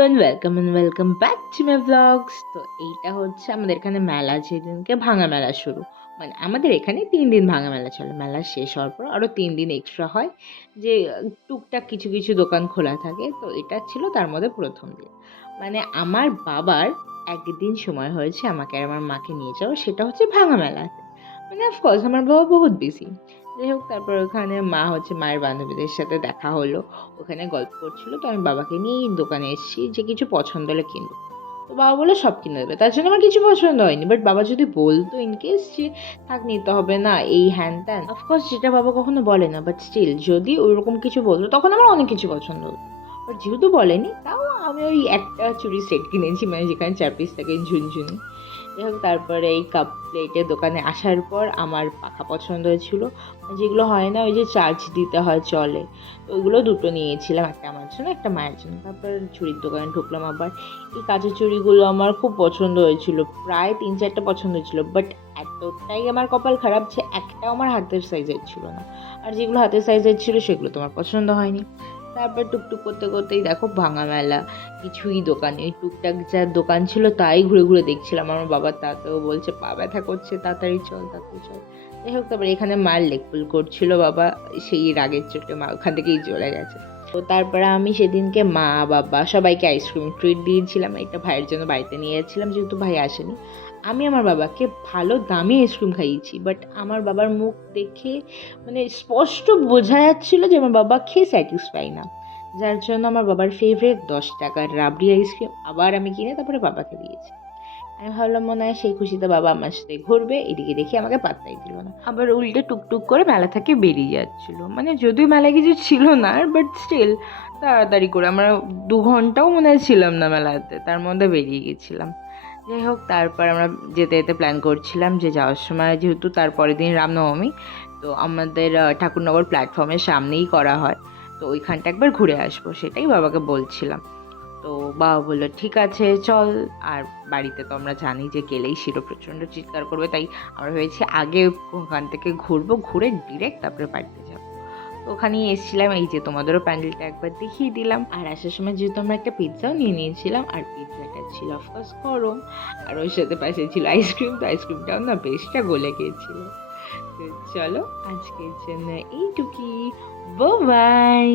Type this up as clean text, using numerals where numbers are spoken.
Everyone, welcome back to my blogs. তো এইটা হচ্ছে আমাদের এখানে মেলা, যেদিনকে ভাঙা মেলা শুরু, মানে আমাদের এখানে 3 দিন ভাঙা মেলা চলে। মেলা শেষ হওয়ার পর আরও 3 দিন এক্সট্রা হয়, যে টুকটাক কিছু কিছু দোকান খোলা থাকে। তো এটা ছিল তার মধ্যে প্রথম দিন। মানে আমার বাবার একদিন সময় হয়েছে আমাকে আর আমার মাকে নিয়ে যাওয়া, সেটা হচ্ছে ভাঙা মেলাতে। মানে অফকোর্স আমার বাবা বহুত বিজি। যাই হোক, তারপর ওখানে মা হচ্ছে মায়ের বান্ধবীদের সাথে দেখা হলো, ওখানে গল্প করছিল। তো আমি বাবাকে নিয়েই দোকানে এসেছি যে কিছু পছন্দ হলে কিনবো। তো বাবা বললো সব কিনে দেবে, তার জন্য আমার কিছু পছন্দ হয়নি। বাট বাবা যদি বলতো ইনকেস যে থাক নিতে হবে না, এই হ্যান ত্যান, অফকোর্স যেটা বাবা কখনো বলে না, বাট স্টিল যদি ওইরকম কিছু বলতো তখন আমার অনেক কিছু পছন্দ হতো। বাট যেহেতু বলেনি, তাও আমি ওই একটা চুড়ি সেট কিনেছি, মানে যেখানে 4 পিস থাকে ঝুনঝুনি। যাই হোক, তারপরে এই কাপ প্লেটের দোকানে আসার পর আমার পাখা পছন্দ হয়েছিল, যেগুলো হয় না ওই যে চার্জ দিতে হয় চলে। তো ওইগুলো দুটো নিয়েছিলাম, একটা আমার জন্য একটা মায়ের জন্য। তারপর চুড়ির দোকানে ঢুকলাম আবার। এই কাঁচের চুড়িগুলো আমার খুব পছন্দ হয়েছিল, প্রায় 3-4টা পছন্দ হয়েছিল। বাট এতটাই আমার কপাল খারাপ যে একটাও আমার হাতের সাইজের ছিল না, আর যেগুলো হাতের সাইজের ছিল সেগুলো তোমার পছন্দ হয়নি। তারপর টুকটুক করতে করতেই দেখো ভাঙা মেলা, কিছুই দোকানে ওই টুকটাক যা দোকান ছিল তাই ঘুরে ঘুরে দেখছিলাম। আমার বাবা তাতেও বলছে পা ব্যথা করছে, তাড়াতাড়ি চল তাড়াতাড়ি চল। যাই হোক, তারপরে এখানে মার লেগ পুল করছিল বাবা, সেই রাগের চোটে মা ওখান থেকেই চলে গেছে। তো তারপরে আমি সেদিনকে মা বাবা সবাইকে আইসক্রিম ট্রিট দিয়েছিলাম। একটা ভাইয়ের জন্য বাড়িতে নিয়ে যাচ্ছিলাম, যেহেতু ভাই আসেনি। আমি আমার বাবাকে ভালো দামি আইসক্রিম খাইয়েছি, বাট আমার বাবার মুখ দেখে মানে স্পষ্ট বোঝা যাচ্ছিল যে আমার বাবা খেয়ে স্যাটিসফাই না। যার জন্য আমার বাবার ফেভারিট 10 টাকার রাবড়ি আইসক্রিম আবার আমি কিনে তারপরে বাবাকে দিয়েছি। আমি ভাবলাম মনে হয় সেই খুশিতে বাবা আমার সাথে ঘুরবে, এদিকে দেখি আমাকে পাত্তাই দিল না, আবার উল্টে টুকটুক করে মেলা থেকে বেরিয়ে যাচ্ছিল। মানে যদিও মেলায় কিছু ছিল না, বাট স্টিল তাড়াতাড়ি করে আমরা 2 ঘন্টাও মনে হয় ছিলাম না মেলাতে, তার মধ্যে বেরিয়ে গেছিলাম। যাই হোক, তারপর আমরা যেতে যেতে প্ল্যান করছিলাম যে যাওয়ার সময়, যেহেতু তার পরের দিন রামনবমী, তো আমাদের ঠাকুরনগর প্ল্যাটফর্মের সামনেই করা হয়, তো ওইখানটা একবার ঘুরে আসবো, সেটাই বাবাকে বলছিলাম। তো বাবা বললো ঠিক আছে চল। আর বাড়িতে তো আমরা জানি যে গেলেই শিরো প্রচণ্ড চিৎকার করবে, তাই আমরা ভেবেছি আগে ওখান থেকে ঘুরবো, ঘুরে ডিরেক্ট তারপরে বাড়িতে যাবো। তো ওখানেই এসেছিলাম, এই যে তোমাদেরও প্যান্ডেলটা একবার দেখিয়ে দিলাম। আর আসার সময় যেহেতু আমরা একটা পিৎজাও নিয়ে নিয়েছিলাম, আর পিৎজাটা ছিল অফকোর্স গরম, আর ওর সাথে পাশে ছিল আইসক্রিম। তো আইসক্রিমটাও না বেশটা গলে গিয়েছিল। তো চলো আজকের জন্য এইটুকুই, বাই।